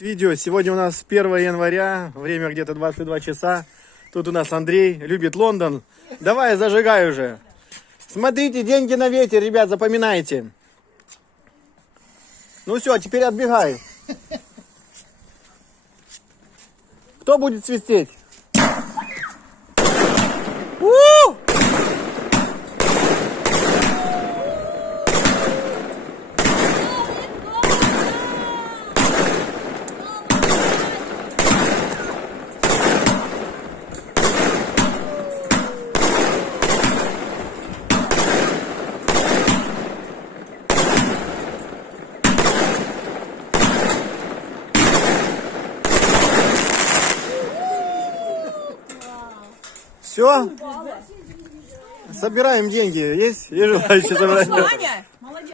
Видео. Сегодня у нас 1 января, время где-то 22 часа. Тут у нас Андрей, любит Лондон. Давай, зажигай уже. Смотрите, деньги на ветер, ребят, запоминайте. Ну все, теперь отбегай. Кто будет свистеть? У! Все? Собираем деньги. Есть желающие собрать?